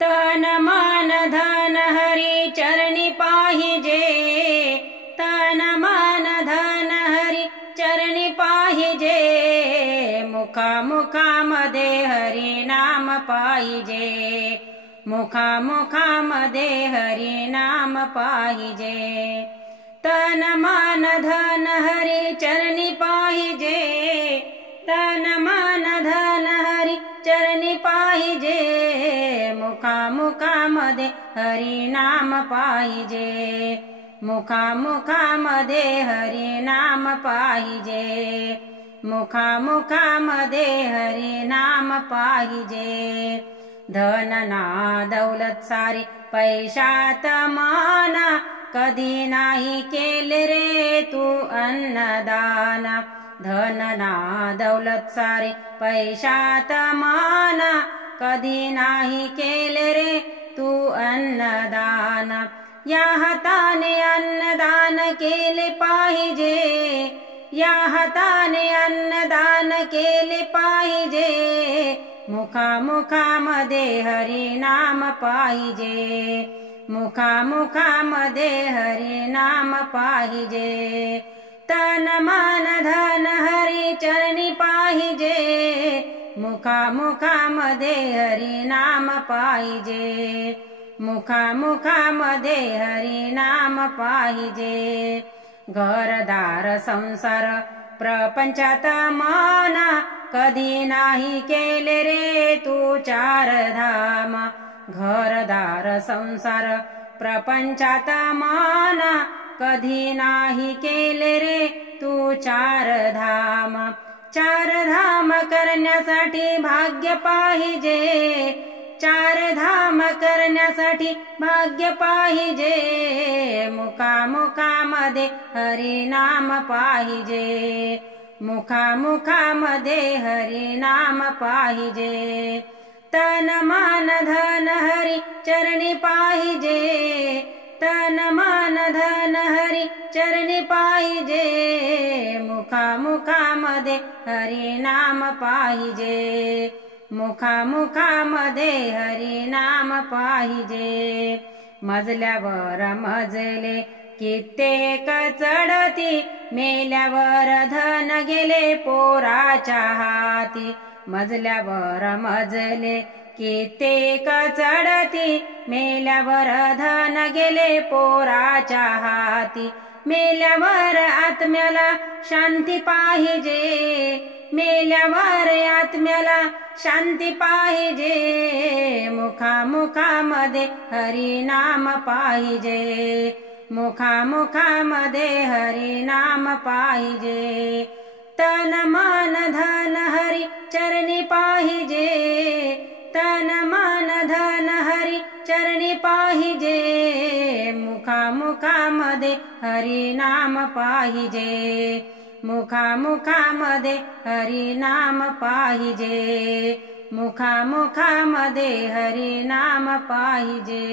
तन मन धन हरी चरणी पाहिजे, तन मन धन हरी चरणी पाहिजे, मुखामुखामध्ये हरी नाम पाहिजे, मुखामुखामध्ये हरी नाम पाहिजे। तन मन धन हरी चरणी पाहिजे, तन मन धन हरी चरणी पाहिजे, मुखामुखामध्ये हरी नाम पाहिजे, मुखामुखामध्ये हरी नाम पाहिजे, मुखामुखामध्ये हरी नाम पाहिजे। धन ना दौलत सारी पैशात मन, कधी नाही केले रे तू अन्नदान। धन ना दौलत सारी पैशात मन, कधी नाही केले रे तू अन्नदान। या हाताने अन्नदान केले पाहिजे, या हाताने अन्नदान केले पाहिजे, मुखामुखामध्ये हरी नाम पाहिजे, मुखामुखामध्ये हरी नाम पाहिजे। तन मन धन हरी चरणी पाहिजे, मुखामुखामध्ये हरी नाम पाहिजे, मुखामुखामध्ये हरी नाम पाहिजे। घरदार संसार प्रपंचात मन, कधी नाही केले रे तू चार धाम। घरदार संसार प्रपंचात मन, कधी नाही केले रे तू चार धाम। चार धाम करण्यासाठी भाग्य पाहिजे, चार धाम करण्यासाठी भाग्य पाहिजे, मुखामुखामध्ये हरी नाम पाहिजे, मुखामुखामध्ये हरी नाम पाहिजे। तन मन धन हरी चरणी पाहिजे, तन मन धन हरी चरणी पाहिजे, मुखामुखामध्ये हरी नाम पाहिजे, मुखामुखामध्ये हरी नाम पाहिजे। मजल्यावर मजले कित्येक चढती, मेल्यावर धन गेले पोराच्या हाती। मजल्यावर मजले कित्येक चढती, मेल्यावर धन गेले पोराच्या हाती। मेल्यावर आत्म्याला शांती पाहिजे, मेल्यावर आत्म्याला शांती पाहिजे, मुखामुखामध्ये हरी नाम पाहिजे, मुखामुखामध्ये हरी नाम पाहिजे। तन मन धन हरी चरणी पाहिजे, तन मन धन हरी चरणी पाहिजे, मुखामुखामध्ये हरी नाम पाहिजे, मुखामुखामध्ये हरी नाम पाहिजे, मुखामुखामध्ये हरी नाम पाहिजे।